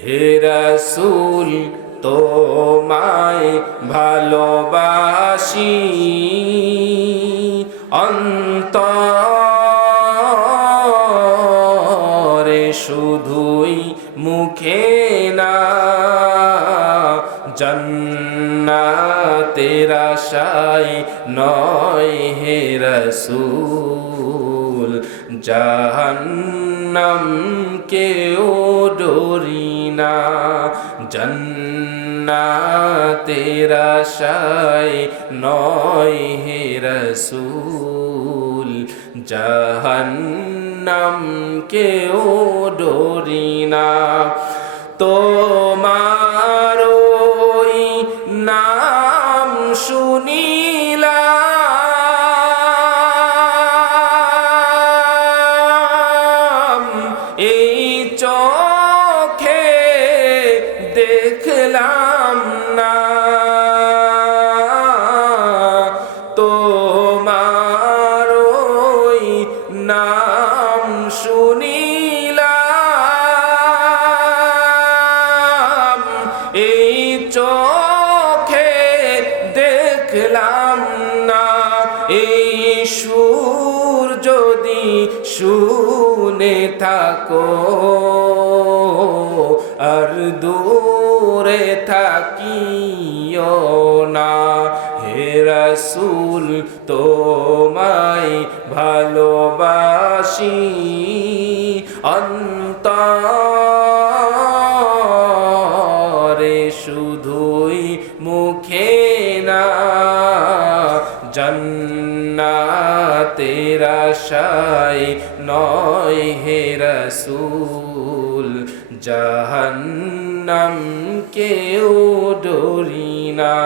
হে রাসূল তোমায় ভালোবাসি অন্তরে শুধুই মুখে না জান্নাতের আশায় নয় হে রাসূল জাহান্নাম কেও ডরি না জান্নাতের আশায় নয় হে রাসূল জাহান্নাম কেও ডরি না তোমার ওই নাম শুনিলাম এই চোখে দেখলাম না তোমার ওই নাম শুনিলাম এই চোখে দেখলাম না এই সুর যদি শুনে থাকো আর দূরে থাকিও না হে রাসূল তোমায় ভালোবাসি অন্তরে শুধুই মুখে না জান্নাতের আশায় নয় হে রাসূল জাহান্নাম কেও ডরি না।